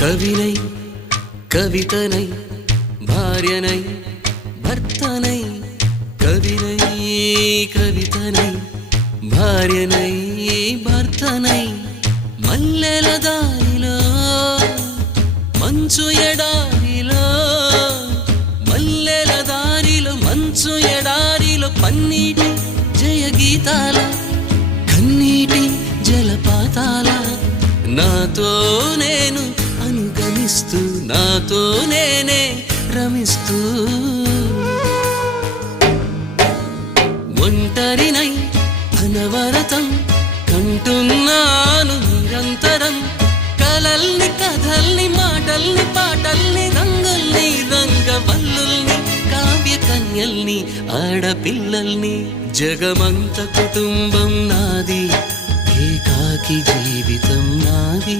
కవినై కవితనై భార్యనై భర్తనై కవినై కవితనై భార్యనై భర్తనై మల్లెల దారిలో మంచు ఎడారిలో మల్లెల దారిలో మంచు ఎడారిలో పన్నీటి జయ గీతాల కన్నీటి జలపాతాల నాతో నేను అనుగమిస్తూ నాతో నేనే రమిస్తూ ఒంటరినై అనవరతం కంటున్నాను నిరంతరం కలల్ని కథల్ని మాటల్ని పాటల్ని రంగుల్ని రంగవల్లుల్ని కావ్య కన్యల్ని ఆడపిల్లల్ని జగమంత కుటుంబం నాది ఏకాకి జీవితం నాది